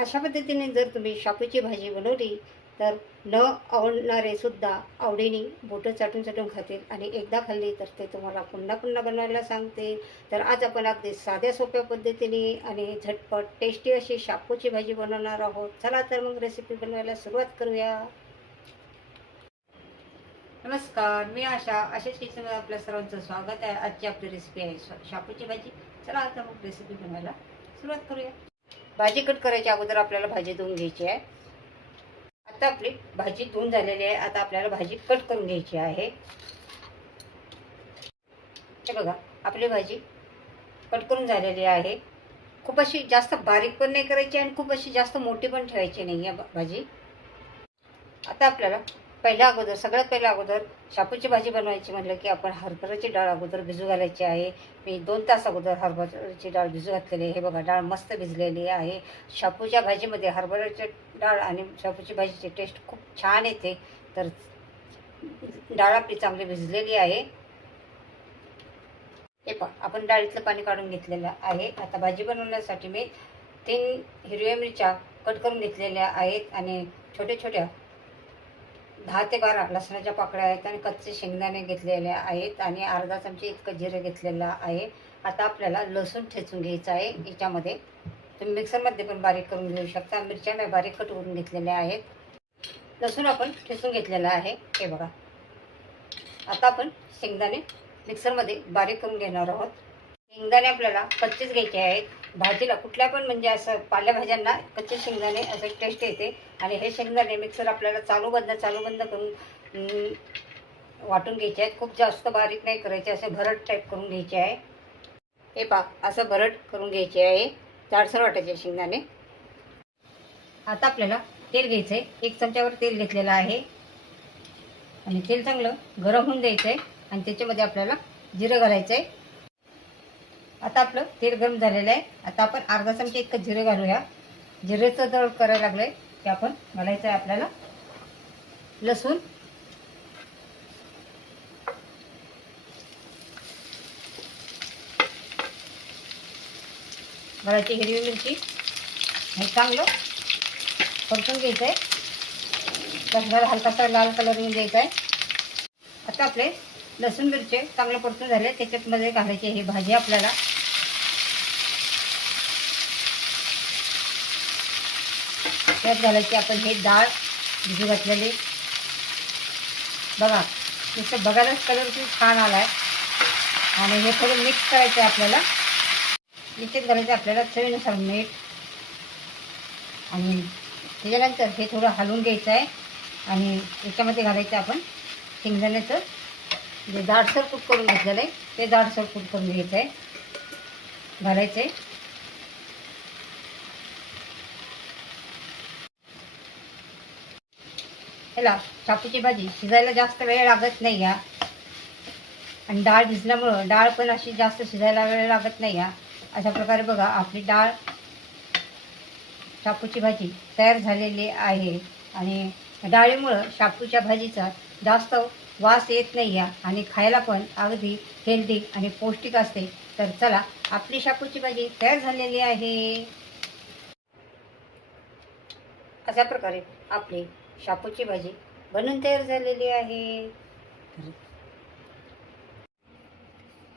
अशा पद्धतीने जर तुम्ही शापूची भाजी बनवली तर न आवडणारे सुद्धा आवडीने बोटं चाटून चाटून खातील आणि एकदा खाल्ली तर ते तुम्हाला पुन्हा पुन्हा बनवायला सांगते. तर आज आपण अगदी साध्या सोप्या पद्धतीने आणि झटपट टेस्टी अशी शापूची भाजी बनवणार आहोत. चला तर मग रेसिपी बनवायला सुरुवात करूया. नमस्कार, मी आशाच किचनमध्ये आपल्या सर्वांचं स्वागत आहे. आजची आपली रेसिपी आहे शापूची भाजी. चला आता मग रेसिपी बनवायला सुरुवात करूया. भाजी कट करायच्या अगोदर आपल्याला भाजी धुवून घ्यायची आहे. आता आपली भाजी धुवून झालेली आहे. आता आपल्याला भाजी कट करून घ्यायची आहे. हे बघा, आपली भाजी कट करून झालेली आहे. खूप अशी जास्त बारीक पण नाही करायची आणि खूप अशी जास्त मोठी पण ठेवायची नाही आहे भाजी. आता आपल्याला सगळ्यात पहिल्या अगोदर शापूची भाजी बनवायची म्हटलं की आपण हरभऱ्याची डाळ अगोदर भिजू घालायची आहे. मी 2 तास अगोदर हरभऱ्याची डाळ भिजू घातलेली आहे. हे बघा, डाळ मस्त भिजलेली आहे. शापूच्या भाजीमध्ये हरभऱ्याची डाळ आणि शापूची भाजीची टेस्ट खूप छान येते. तर डाळ आपली चांगली भिजलेली आहे. हे पहा, आपण डाळीतलं पाणी काढून घेतलेलं आहे. आता भाजी बनवण्यासाठी मी 3 हिरव्या मिरच्या कट करून घेतलेल्या आहेत आणि छोट्या छोट्या 10 ते 12 लसणाच्या पाकळ्या आहेत आणि कच्चे शेंगदाणे घेतलेले आहेत आणि अर्धा चमचे इतकं जिरं घेतलेलं आहे. आता आपल्याला लसूण ठेचून घ्यायचं आहे. याच्यामध्ये तुम्ही मिक्सरमध्ये पण बारीक करून घेऊ शकता. मिरच्या मी बारीक कट करून घेतलेल्या आहेत. लसूण आपण ठेचून घेतलेला आहे. हे बघा, आता आपण शेंगदाणे मिक्सरमध्ये बारीक करून घेणार आहोत. शेंगदाणे आपल्याला कच्चेच घ्यायचे आहेत. भाजीला कुठल्या पण म्हणजे असं पालेभाज्यांना कच्चे शेंगदाणे असं टेस्ट येते. आणि हे शेंगदाणे मिक्सर आपल्याला चालू बंद करून वाटून घ्यायचे आहेत. खूप जास्त बारीक नाही करायचे, असे भरड टाईप करून घ्यायचे आहे. हे पहा, असं भरड करून घ्यायचे आहे. जाडसर वाटायचे शेंगदाणे. आता आपल्याला तेल घ्यायचं आहे. 1 चमच्यावर तेल घेतलेलं आहे आणि तेल चांगलं गरम होऊन द्यायचं आहे आणि त्याच्यामध्ये आपल्याला जिरं घालायचं आहे. आता आपलं तेल गरम झालेलं आहे. आता आपण अर्धा चमचा इतकं जिरं घालूया. जिरेचं जळ करायला लागलं आहे की आपण घालायचं आहे आपल्याला लसूण, घालायची हिरवी मिरची हे चांगलं परतून घ्यायचं आहे. लसणाला हलकासा लाल कलर येऊन द्यायचा आहे. आता आपले लसूण मिरची चांगलं परतून झाले. त्याच्यामध्ये घालायची ही भाजी आपल्याला. त्यात घालायची आपण हे डाळ भिजू घातलेली. बघा, नुसतं बघायलाच कलर खूप छान आला आहे. आणि हे थोडं मिक्स करायचं आहे आपल्याला. याच्यात घालायचं आपल्याला चवीनुसार मीठ आणि त्याच्यानंतर हे थोडं हलवून घ्यायचं आहे. आणि याच्यामध्ये घालायचं आपण शेंगदाण्याचं जे जाडसर कूट करून घेतलेलं आहे ते जाडसर कूट करून घ्यायचं आहे. घालायचं आहे. ह्याला शापूची भाजी शिजायला जास्त वेळ लागत नाही या. आणि डाळ भिजल्यामुळं डाळ पण अशी जास्त शिजायला वेळ लागत नाही या. अशा प्रकारे बघा, आपली डाळ शापूची भाजी तयार झालेली आहे. आणि डाळीमुळं शापूच्या भाजीचा जास्त वास येत नाही या आणि खायला पण अगदी हेल्दी आणि पौष्टिक असते. तर चला, आपली शापूची भाजी तयार झालेली आहे. अशा प्रकारे आपली शापूची भाजी बनून तयार झालेली आहे.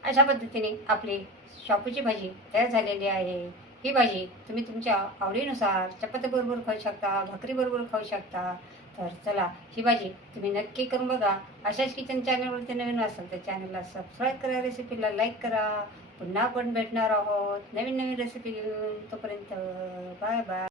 अशा पद्धतीने आपली शापूची भाजी तयार झालेली आहे. ही भाजी तुम्ही तुमच्या आवडीनुसार चपातीबरोबर खाऊ शकता, भाकरीबरोबर खाऊ शकता. तर चला, ही भाजी तुम्ही नक्की करून बघा. अशाच किचन चॅनलवरती नवीन असाल तर चॅनलला सबस्क्राईब करा, रेसिपीला लाईक करा. पुन्हा आपण भेटणार आहोत नवीन नवीन रेसिपी घेऊन. तोपर्यंत बाय बाय.